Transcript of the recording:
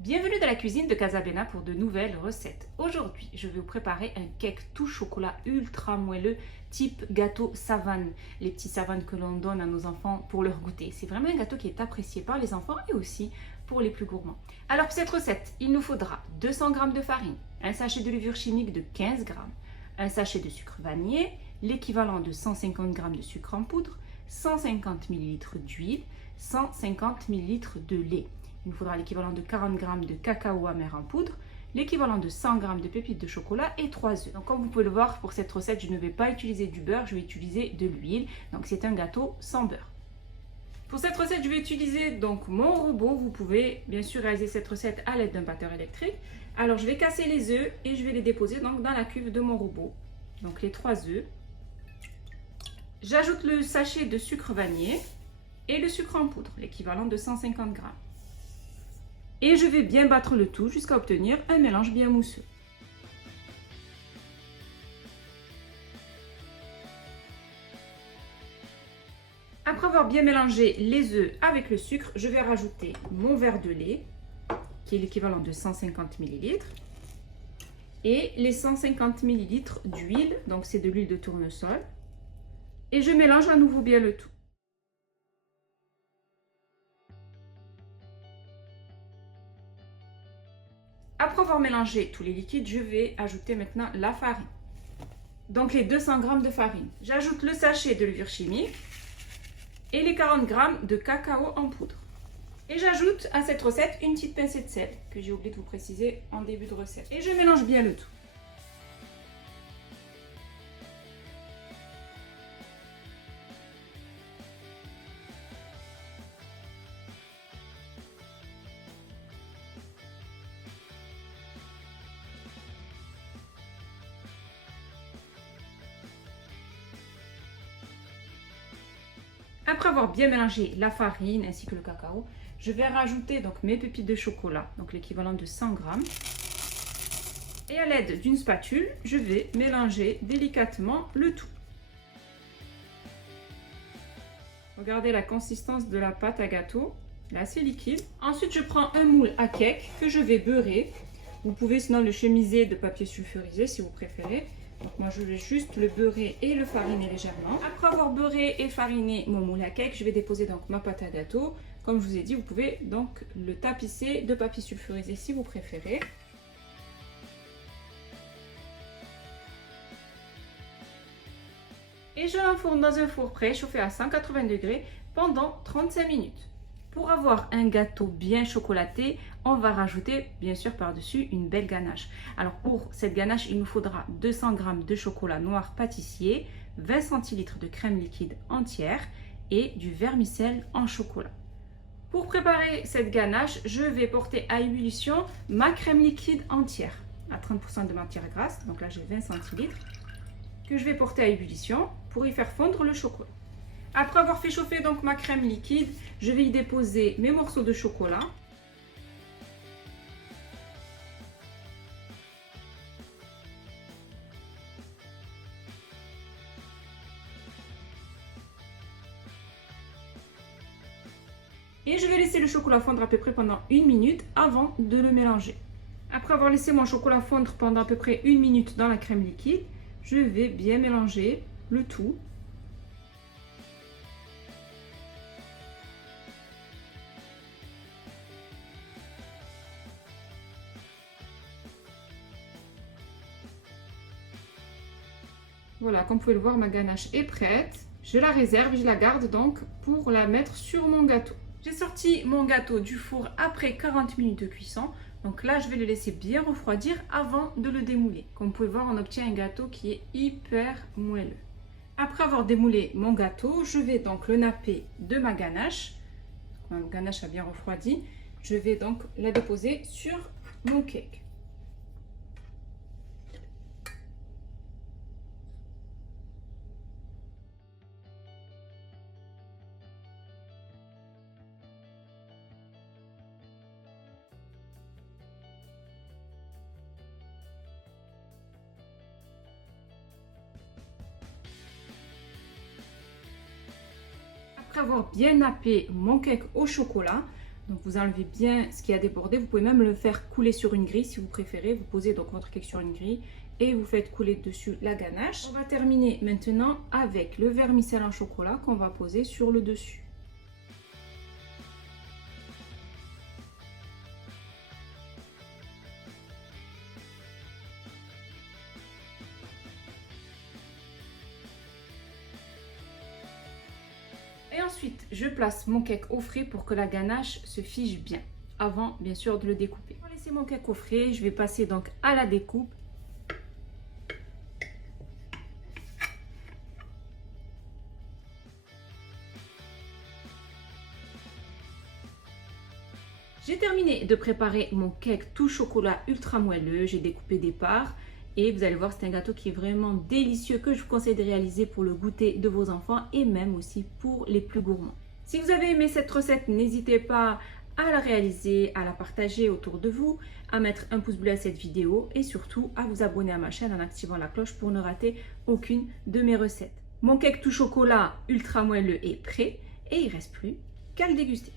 Bienvenue dans la cuisine de Casabena pour de nouvelles recettes. Aujourd'hui, je vais vous préparer un cake tout chocolat ultra moelleux type gâteau savane. Les petits savanes que l'on donne à nos enfants pour leur goûter. C'est vraiment un gâteau qui est apprécié par les enfants et aussi pour les plus gourmands. Alors pour cette recette, il nous faudra 200 g de farine, un sachet de levure chimique de 15 g, un sachet de sucre vanillé, l'équivalent de 150 g de sucre en poudre, 150 ml d'huile, 150 ml de lait. Il nous faudra l'équivalent de 40 g de cacao amer en poudre, l'équivalent de 100 g de pépites de chocolat et 3 œufs. Donc comme vous pouvez le voir, pour cette recette, je ne vais pas utiliser du beurre, je vais utiliser de l'huile. Donc c'est un gâteau sans beurre. Pour cette recette, je vais utiliser donc mon robot. Vous pouvez bien sûr réaliser cette recette à l'aide d'un batteur électrique. Alors je vais casser les œufs et je vais les déposer donc dans la cuve de mon robot. Donc les 3 œufs. J'ajoute le sachet de sucre vanillé et le sucre en poudre, l'équivalent de 150 g. Et je vais bien battre le tout jusqu'à obtenir un mélange bien mousseux. Après avoir bien mélangé les œufs avec le sucre, je vais rajouter mon verre de lait, qui est l'équivalent de 150 ml, et les 150 ml d'huile, donc c'est de l'huile de tournesol. Et je mélange à nouveau bien le tout. Après avoir mélangé tous les liquides, je vais ajouter maintenant la farine. Donc les 200 g de farine. J'ajoute le sachet de levure chimique et les 40 g de cacao en poudre. Et j'ajoute à cette recette une petite pincée de sel que j'ai oublié de vous préciser en début de recette. Et je mélange bien le tout. Après avoir bien mélangé la farine ainsi que le cacao, je vais rajouter donc mes pépites de chocolat, donc l'équivalent de 100 g. Et à l'aide d'une spatule, je vais mélanger délicatement le tout. Regardez la consistance de la pâte à gâteau, elle est assez liquide. Ensuite, je prends un moule à cake que je vais beurrer. Vous pouvez sinon le chemiser de papier sulfurisé si vous préférez. Donc moi je vais juste le beurrer et le fariner légèrement. Après avoir beurré et fariné mon moule à cake, je vais déposer donc ma pâte à gâteau. Comme je vous ai dit, vous pouvez donc le tapisser de papier sulfurisé si vous préférez. Et je l'enfourne dans un four préchauffé à 180 degrés pendant 35 minutes. Pour avoir un gâteau bien chocolaté, on va rajouter bien sûr par-dessus une belle ganache. Alors pour cette ganache, il nous faudra 200 g de chocolat noir pâtissier, 20 centilitres de crème liquide entière et du vermicelle en chocolat. Pour préparer cette ganache, je vais porter à ébullition ma crème liquide entière à 30% de matière grasse. Donc là j'ai 20 centilitres que je vais porter à ébullition pour y faire fondre le chocolat. Après avoir fait chauffer donc ma crème liquide, je vais y déposer mes morceaux de chocolat. Et je vais laisser le chocolat fondre à peu près pendant 1 minute avant de le mélanger. Après avoir laissé mon chocolat fondre pendant à peu près 1 minute dans la crème liquide, je vais bien mélanger le tout. Voilà, comme vous pouvez le voir, ma ganache est prête. Je la réserve, je la garde donc pour la mettre sur mon gâteau. J'ai sorti mon gâteau du four après 40 minutes de cuisson. Donc là, je vais le laisser bien refroidir avant de le démouler. Comme vous pouvez voir, on obtient un gâteau qui est hyper moelleux. Après avoir démoulé mon gâteau, je vais donc le napper de ma ganache. Ma ganache a bien refroidi. Je vais donc la déposer sur mon cake. Après avoir bien nappé mon cake au chocolat, Donc vous enlevez bien ce qui a débordé. Vous pouvez même le faire couler sur une grille si vous préférez. Vous posez donc votre cake sur une grille et vous faites couler dessus la ganache. On va terminer maintenant avec le vermicelle en chocolat qu'on va poser sur le dessus. Et ensuite, je place mon cake au frais pour que la ganache se fige bien, avant bien sûr de le découper. Je vais laisser mon cake au frais, je vais passer donc à la découpe. J'ai terminé de préparer mon cake tout chocolat ultra moelleux, j'ai découpé des parts. Et vous allez voir, c'est un gâteau qui est vraiment délicieux que je vous conseille de réaliser pour le goûter de vos enfants et même aussi pour les plus gourmands. Si vous avez aimé cette recette, n'hésitez pas à la réaliser, à la partager autour de vous, à mettre un pouce bleu à cette vidéo et surtout à vous abonner à ma chaîne en activant la cloche pour ne rater aucune de mes recettes. Mon cake tout chocolat ultra moelleux est prêt et il ne reste plus qu'à le déguster.